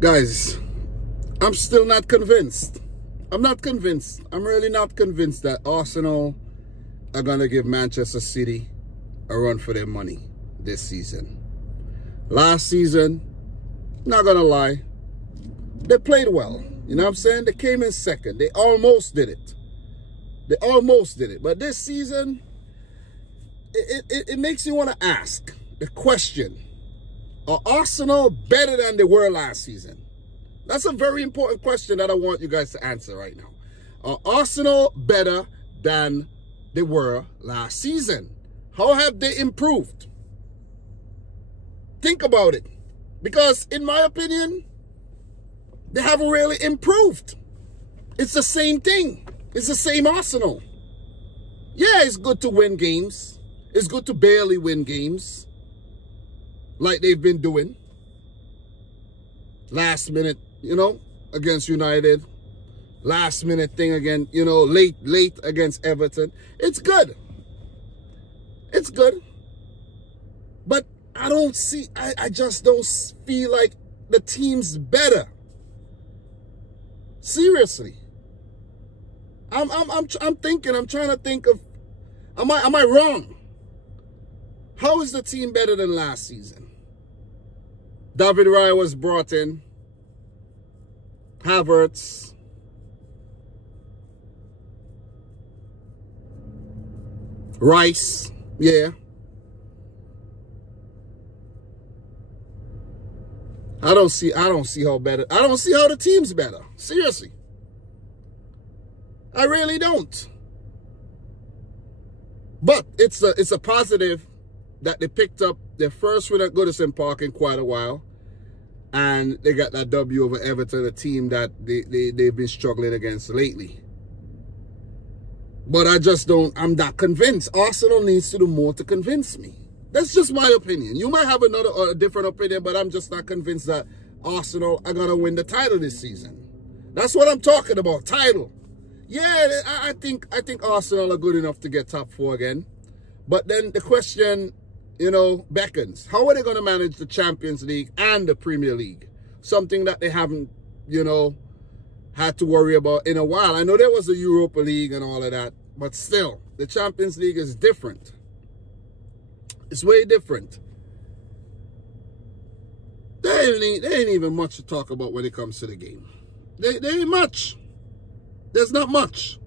Guys, I'm still not convinced. I'm not convinced. I'm really not convinced that Arsenal are going to give Manchester City a run for their money this season. Last season, not going to lie, they played well. You know what I'm saying? They came in second. They almost did it. They almost did it. But this season, it makes you want to ask the question, are Arsenal better than they were last season? That's a very important question that I want you guys to answer right now. Are Arsenal better than they were last season? How have they improved? Think about it. Because in my opinion, they haven't really improved. It's the same thing. It's the same Arsenal. Yeah, it's good to win games. It's good to barely win games, like they've been doing. Last minute, you know, against United. Last minute thing again, you know, late against Everton. It's good. It's good. But I don't see, I just don't feel like the team's better. Seriously. I'm trying to think of, am I wrong? How is the team better than last season? David Raya was brought in. Havertz. Rice. Yeah. I don't see how better. I don't see how the team's better. Seriously. I really don't. But it's a positive that they picked up their first win at Goodison Park in quite a while. And they got that W over Everton, a team that they've been struggling against lately. But I'm not convinced. Arsenal needs to do more to convince me. That's just my opinion. You might have a different opinion, but I'm just not convinced that Arsenal are going to win the title this season. That's what I'm talking about, title. Yeah, I think Arsenal are good enough to get top 4 again. But then the question, you know, beckons. How are they going to manage the Champions League and the Premier League? Something that they haven't, you know, had to worry about in a while. I know there was the Europa League and all of that, but still, the Champions League is different. It's way different. There ain't even much to talk about when it comes to the game. There ain't much. There's not much.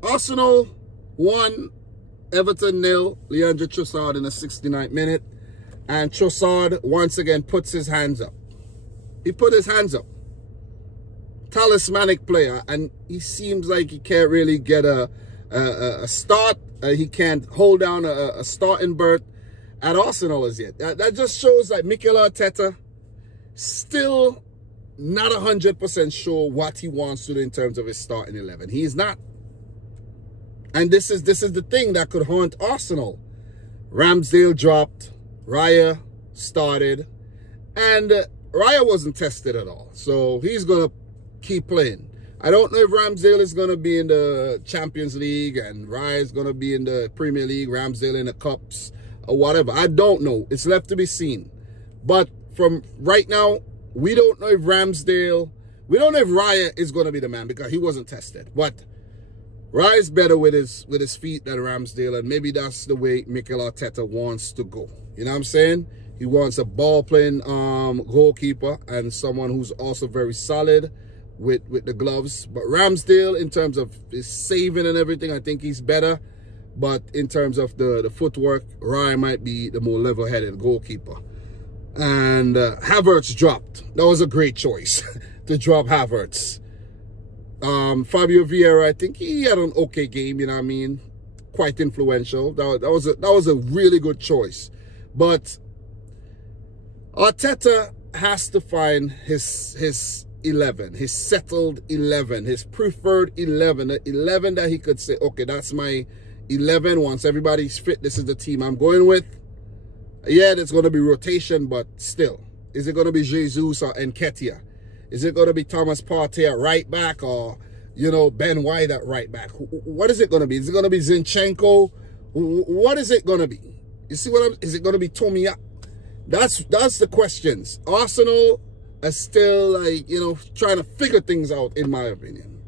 Arsenal won, Everton 0, Leandro Trossard in the 69th minute. And Trossard once again puts his hands up. He put his hands up. Talismanic player, and he seems like he can't really get a start. He can't hold down a starting berth at Arsenal as yet. That just shows that Mikel Arteta still not 100% sure what he wants to do in terms of his starting 11. He's not. And this is the thing that could haunt Arsenal. Ramsdale dropped, Raya started, and Raya wasn't tested at all. So he's going to keep playing. I don't know if Ramsdale is going to be in the Champions League and Raya is going to be in the Premier League, Ramsdale in the Cups or whatever. I don't know. It's left to be seen. But from right now, we don't know if Raya is going to be the man because he wasn't tested. But Raya is better with his feet than Ramsdale, and maybe that's the way Mikel Arteta wants to go. You know what I'm saying? He wants a ball-playing goalkeeper and someone who's also very solid with the gloves. But Ramsdale, in terms of his saving and everything, I think he's better. But in terms of the footwork, Raya might be the more level-headed goalkeeper. And Havertz dropped. That was a great choice to drop Havertz. Fabio Vieira, I think he had an okay game, you know what I mean? Quite influential. That was a really good choice. But Arteta has to find his 11, his settled 11, his preferred 11, the 11 that he could say, okay, that's my 11. Once everybody's fit, this is the team I'm going with. Yeah, there's going to be rotation, but still. Is it going to be Jesus or Nketiah? Is it going to be Thomas Partey at right back or, you know, Ben White at right back? What is it going to be? Is it going to be Zinchenko? What is it going to be? You see what is it going to be Tomiya? That's the questions. Arsenal are still, like, you know, trying to figure things out, in my opinion.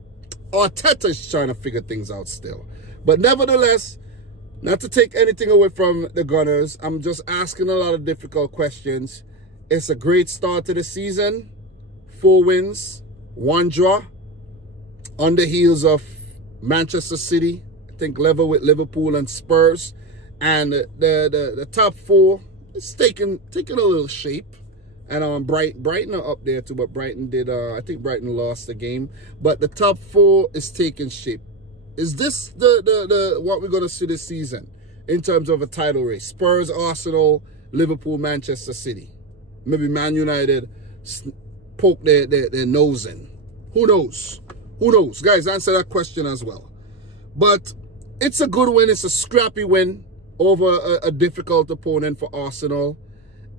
Arteta is trying to figure things out still. But nevertheless, not to take anything away from the Gunners, I'm just asking a lot of difficult questions. It's a great start to the season. 4 wins, 1 draw. On the heels of Manchester City, I think level with Liverpool and Spurs. And the top 4 is taking a little shape. And Brighton are up there too, but Brighton did, I think Brighton lost the game. But the top 4 is taking shape. Is this the what we're going to see this season in terms of a title race? Spurs, Arsenal, Liverpool, Manchester City. Maybe Man United poke their nose in. Who knows? Who knows? Guys, answer that question as well. But it's a good win. It's a scrappy win over a difficult opponent for Arsenal.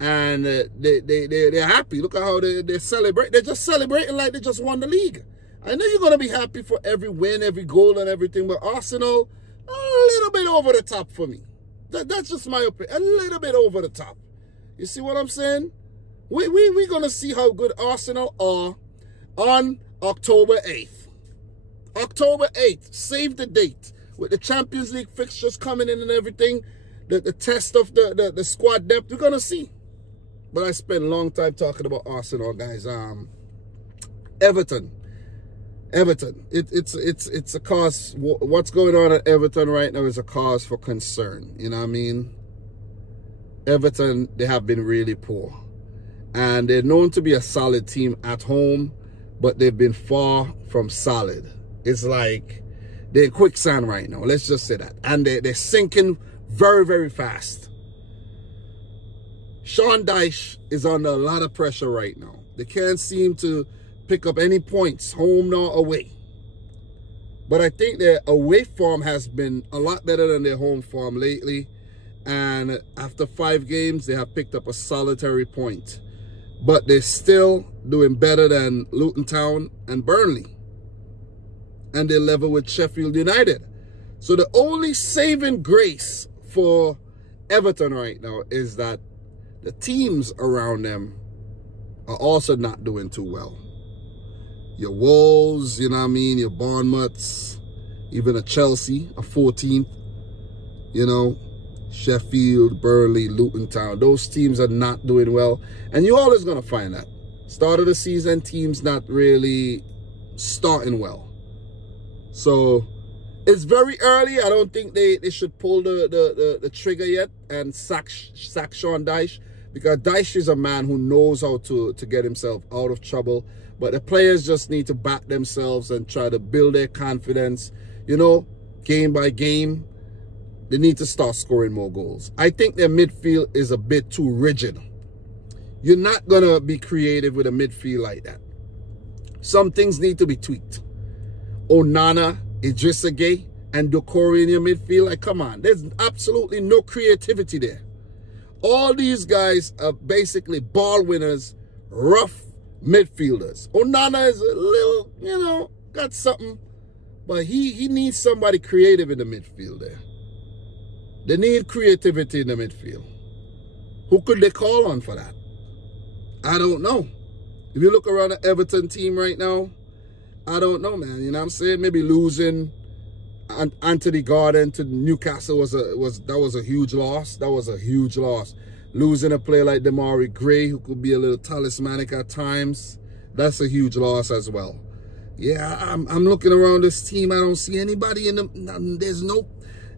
And they're happy. Look at how they celebrate. They're just celebrating like they just won the league. I know you're going to be happy for every win, every goal and everything, but Arsenal, a little bit over the top for me. That's just my opinion. A little bit over the top. You see what I'm saying? We're going to see how good Arsenal are on October 8th. October 8th. Save the date. With the Champions League fixtures coming in and everything, the test of the squad depth, we're going to see. But I spent a long time talking about Arsenal, guys. Everton. It's a cause. What's going on at Everton right now is a cause for concern. You know what I mean? Everton, they have been really poor. And they're known to be a solid team at home, but they've been far from solid. It's like they're in quicksand right now. Let's just say that. And they're sinking very, very fast. Sean Dyche is under a lot of pressure right now. They can't seem to pick up any points, home nor away. But I think their away form has been a lot better than their home form lately. And after 5 games, they have picked up a solitary point. But they're still doing better than Luton Town and Burnley. And they're level with Sheffield United. So the only saving grace for Everton right now is that the teams around them are also not doing too well. Your Wolves, you know what I mean, your Bournemouths, even a Chelsea, a 14th, you know, Sheffield, Burnley, Luton Town. Those teams are not doing well. And you're always going to find that. Start of the season, teams not really starting well. So it's very early. I don't think they should pull the trigger yet and sack Sean Dyche, because Dyche is a man who knows how to get himself out of trouble. But the players just need to back themselves and try to build their confidence, you know, game by game. They need to start scoring more goals. I think their midfield is a bit too rigid. You're not going to be creative with a midfield like that. Some things need to be tweaked. Onana, Idrissa Gueye, and Doucouré in your midfield. Like, come on. There's absolutely no creativity there. All these guys are basically ball winners, rough midfielders. Onana is a little, you know, got something. But he needs somebody creative in the midfield there. They need creativity in the midfield. Who could they call on for that? I don't know. If you look around the Everton team right now, I don't know, man. You know what I'm saying? Maybe losing Anthony Gordon to Newcastle was a huge loss. That was a huge loss. Losing a player like Dominic Gray, who could be a little talismanic at times, that's a huge loss as well. Yeah, I'm looking around this team. I don't see anybody in them. There's no...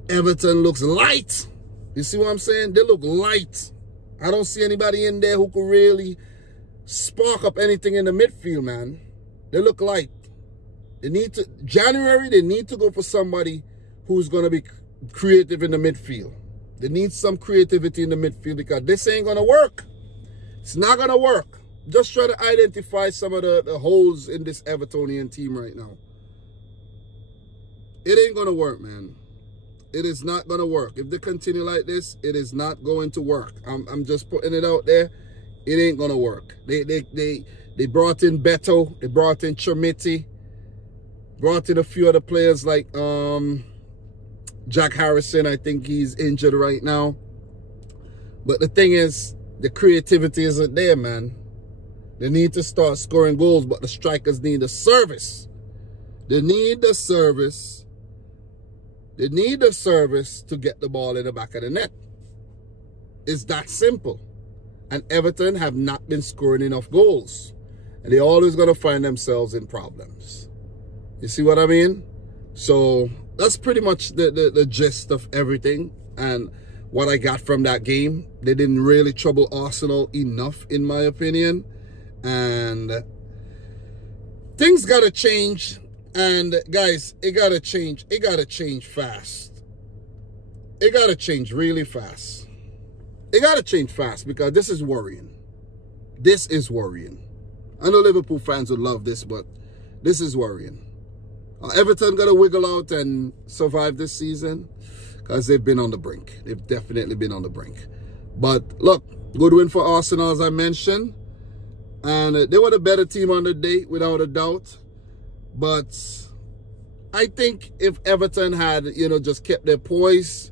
Everton looks light. You see what I'm saying? They look light. I don't see anybody in there who could really spark up anything in the midfield, man. They look light. They need to... January, they need to go for somebody who's going to be creative in the midfield. They need some creativity in the midfield, because this ain't going to work. It's not going to work. Just try to identify some of the holes in this Evertonian team right now. It ain't going to work, man. It is not going to work. If they continue like this, it is not going to work. I'm just putting it out there. It ain't going to work. They brought in Beto. They brought in Chermiti. Brought in a few other players like Jack Harrison. I think he's injured right now. But the thing is, the creativity isn't there, man. They need to start scoring goals, but the strikers need the service. They need the service. They need the service to get the ball in the back of the net. It's that simple. And Everton have not been scoring enough goals. And they're always going to find themselves in problems. You see what I mean? So that's pretty much the gist of everything. And what I got from that game. They didn't really trouble Arsenal enough, in my opinion. And things got to change. And guys, it got to change. It got to change fast. It got to change really fast. It got to change fast because this is worrying. This is worrying. I know Liverpool fans would love this, but this is worrying. Everton got to wiggle out and survive this season because they've been on the brink. They've definitely been on the brink. But look, good win for Arsenal, as I mentioned. And they were the better team on the day, without a doubt. But I think if Everton had, just kept their poise,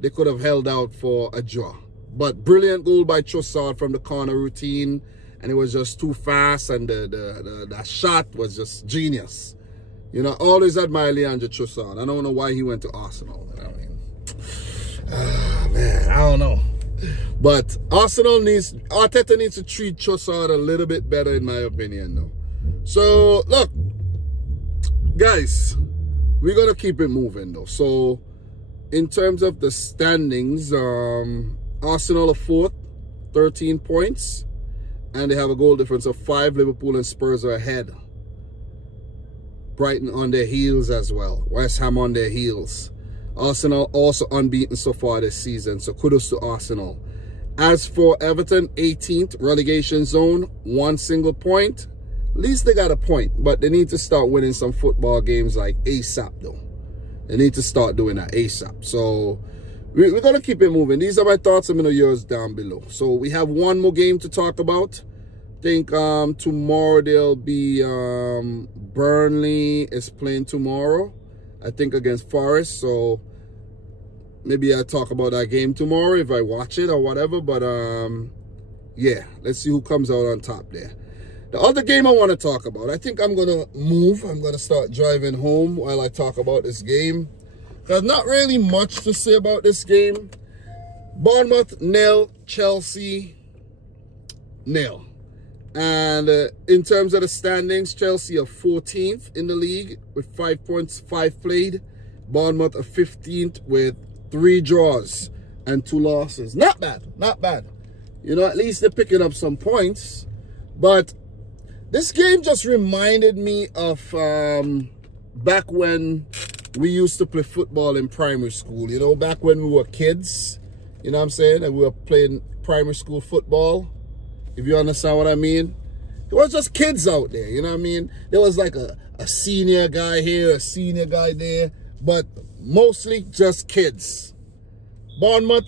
they could have held out for a draw. But brilliant goal by Trossard from the corner routine. And it was just too fast. And the shot was just genius. Always admire Leandro Trossard. I don't know why he went to Arsenal. Man, I don't know. But Arteta needs to treat Trossard a little bit better, in my opinion, though. So, look, guys, we're going to keep it moving, though. So, in terms of the standings, Arsenal are 4th, 13 points. And they have a goal difference of 5. Liverpool and Spurs are ahead. Brighton on their heels as well. West Ham on their heels. Arsenal also unbeaten so far this season. So kudos to Arsenal. As for Everton, 18th, relegation zone. 1 single point. At least they got a point. But they need to start winning some football games like ASAP though. They need to start doing that ASAP. So we're going to keep it moving. These are my thoughts. Let me know yours down below. So we have one more game to talk about. I think tomorrow there'll be Burnley is playing tomorrow. I think against Forest. So maybe I'll talk about that game tomorrow if I watch it or whatever. But yeah, let's see who comes out on top there. The other game I want to talk about, I think I'm going to move. I'm going to start driving home while I talk about this game. There's not really much to say about this game. Bournemouth 0, Chelsea 0. And in terms of the standings, Chelsea are 14th in the league with 5 points, 5 played. Bournemouth are 15th with 3 draws and 2 losses. Not bad, not bad. At least they're picking up some points. But this game just reminded me of back when we used to play football in primary school. Back when we were kids. You know what I'm saying? And we were playing primary school football. If you understand what I mean. It was just kids out there, you know what I mean? There was like a senior guy here, a senior guy there, but mostly just kids. Bournemouth,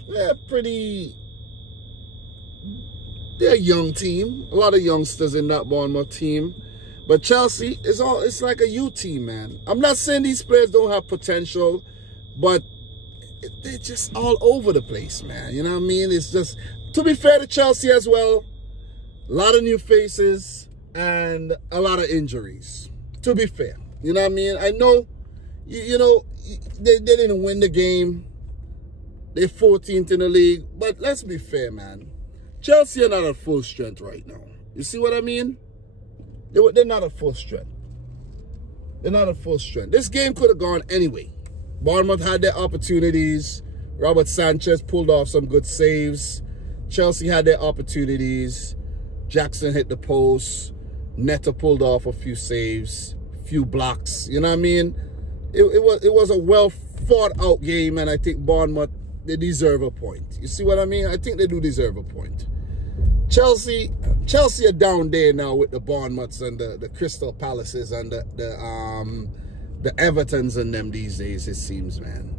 they're a young team. A lot of youngsters in that Bournemouth team. But Chelsea, it's like a youth team, man. I'm not saying these players don't have potential, but they're just all over the place, man. You know what I mean? It's just, to be fair to Chelsea as well, a lot of new faces and a lot of injuries, to be fair. You know what I mean? I know, they didn't win the game. They're 14th in the league. But let's be fair, man. Chelsea are not at full strength right now. You see what I mean? They're not at full strength. They're not at full strength. This game could have gone anyway. Bournemouth had their opportunities. Robert Sanchez pulled off some good saves. Chelsea had their opportunities. Jackson hit the post. Netta pulled off a few saves, a few blocks. You know what I mean? It was a well fought out game, and I think Bournemouth, they deserve a point. You see what I mean? I think they do deserve a point. Chelsea are down there now with the Bournemouths and the Crystal Palaces and the Evertons and them these days, it seems, man.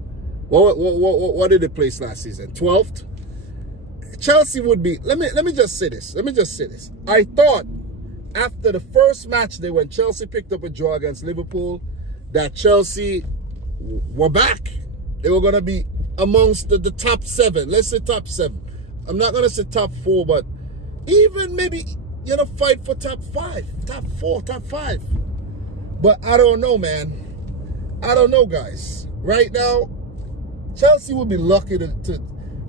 What did they place last season? 12th? Chelsea would be, let me just say this. I thought after the first match day when Chelsea picked up a draw against Liverpool, that Chelsea were back. They were going to be amongst the top 7. Let's say top 7. I'm not going to say top 4, but even maybe you know, fight for top 5, top 4, top 5. But I don't know, man. I don't know, guys. Right now, Chelsea will be lucky to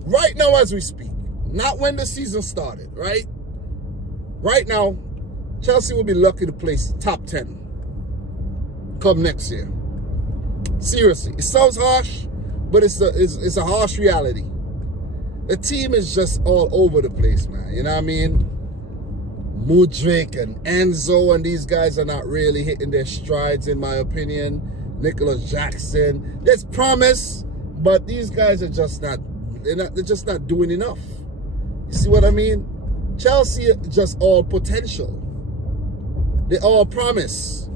right now as we speak, not when the season started, right? Right now, Chelsea will be lucky to place top 10 come next year. Seriously, it sounds harsh, but it's a harsh reality. The team is just all over the place, man. You know what I mean? Mudryk and Enzo and these guys are not really hitting their strides, in my opinion. Nicholas Jackson, there's promise, but these guys are just not. They're just not doing enough. You see what I mean? Chelsea are just all potential. They all promise.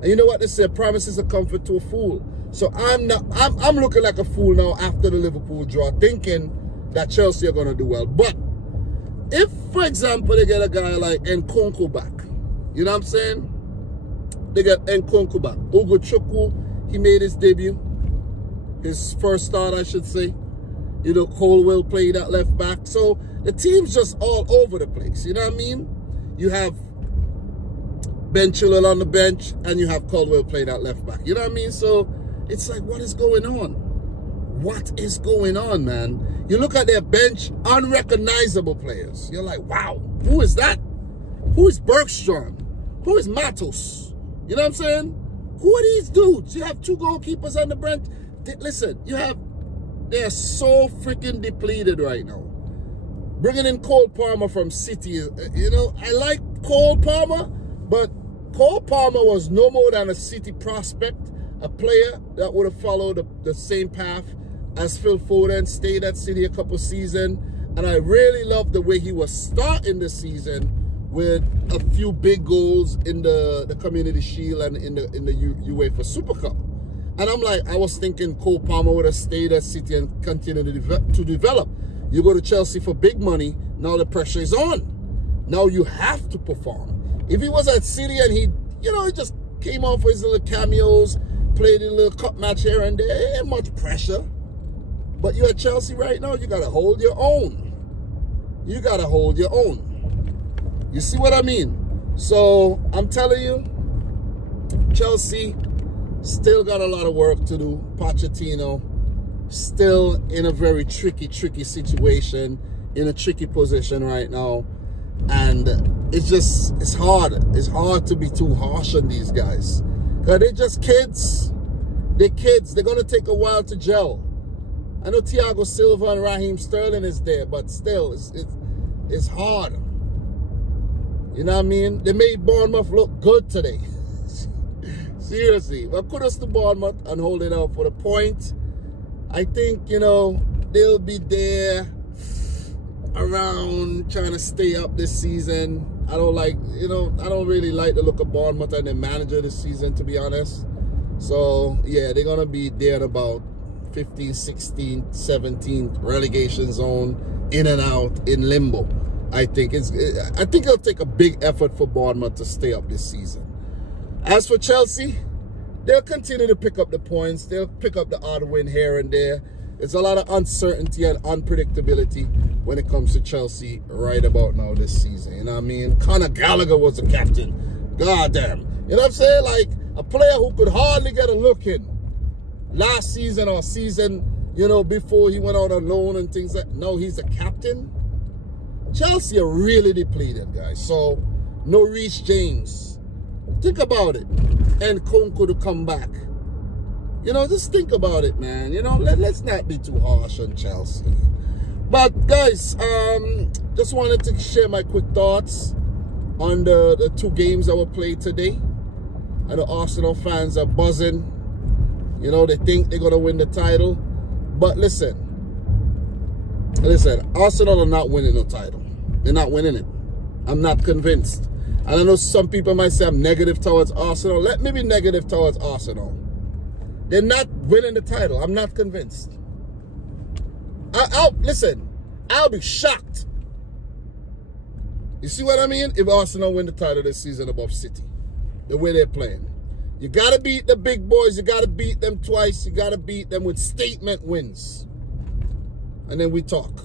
And you know what they say? Promise is a comfort to a fool. So I'm looking like a fool now after the Liverpool draw, thinking that Chelsea are going to do well. But if, for example, they get a guy like Nkunku back, you know what I'm saying? They get Nkunku back. Ugochukwu, he made his debut. His first start, I should say. You know, Colwell played at left back. So the team's just all over the place. You know what I mean? You have Ben Chilwell on the bench, and you have Colwell playing at left back. You know what I mean? So it's like, what is going on? What is going on, man? You look at their bench, unrecognizable players. You're like, wow, who is that? Who is Bergstrom? Who is Matos? You know what I'm saying? Who are these dudes? You have 2 goalkeepers on the bench. Listen, they're so freaking depleted right now. Bringing in Cole Palmer from City, you know, I like Cole Palmer, but Cole Palmer was no more than a City prospect, a player that would have followed the same path as Phil Foden, stayed at City a couple seasons, and I really love the way he was starting the season with a few big goals in the Community Shield and in the UEFA Super Cup. And I'm like, I was thinking Cole Palmer would have stayed at City and continued to develop. You go to Chelsea for big money, now the pressure is on. Now you have to perform. If he was at City and he just came off with his little cameos, played a little cup match here and there, ain't much pressure. But you're at Chelsea right now, you got to hold your own. You got to hold your own. You see what I mean? So, I'm telling you, Chelsea still got a lot of work to do. Pochettino still in a very tricky situation, in a tricky position right now. And it's hard. It's hard to be too harsh on these guys. Because they're just kids. They're kids. They're going to take a while to gel. I know Thiago Silva and Raheem Sterling is there, but still, it's hard. You know what I mean? They made Bournemouth look good today. Seriously. But kudos to Bournemouth and holding out for the point. I think, you know, they'll be there around trying to stay up this season. I don't really like the look of Bournemouth and their manager this season, to be honest. So, yeah, they're going to be there in about 15th, 16th, 17th relegation zone, in and out, in limbo. I think it'll take a big effort for Bournemouth to stay up this season. As for Chelsea, they'll continue to pick up the points. They'll pick up the odd win here and there. There's a lot of uncertainty and unpredictability when it comes to Chelsea right about now this season. You know what I mean? Conor Gallagher was the captain. God damn. You know what I'm saying? Like a player who could hardly get a look in last season or season, you know, before he went out on loan and things like that. No, he's a captain. Chelsea are really depleted, guys. So, no Reece James. Think about it. And Nkunku to come back. You know, just think about it, man. You know, let's not be too harsh on Chelsea. But, guys, just wanted to share my quick thoughts on the 2 games that were played today. I know Arsenal fans are buzzing. You know, they think they're going to win the title. But listen, Arsenal are not winning the title. They're not winning it. I'm not convinced. And I know some people might say I'm negative towards Arsenal. Let me be negative towards Arsenal. They're not winning the title. I'm not convinced. Listen, I'll be shocked. You see what I mean? If Arsenal win the title this season above City, the way they're playing. You got to beat the big boys. You got to beat them twice. You got to beat them with statement wins. And then we talk.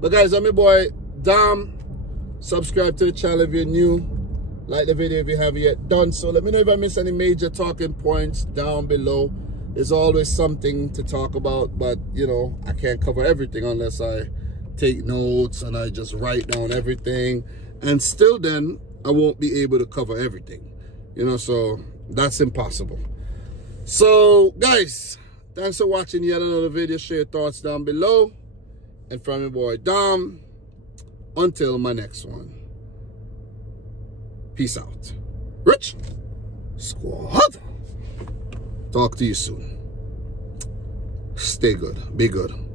But guys, I'm your boy, Dom. Subscribe to the channel if you're new. Like the video if you haven't yet done so. Let me know if I miss any major talking points down below. There's always something to talk about, but you know, I can't cover everything unless I take notes and I just write down everything. And still then, I won't be able to cover everything. You know, so that's impossible. So, guys, thanks for watching yet another video. Share your thoughts down below. And from your boy Dom, until my next one. Peace out. Rich Squad. Talk to you soon. Stay good. Be good.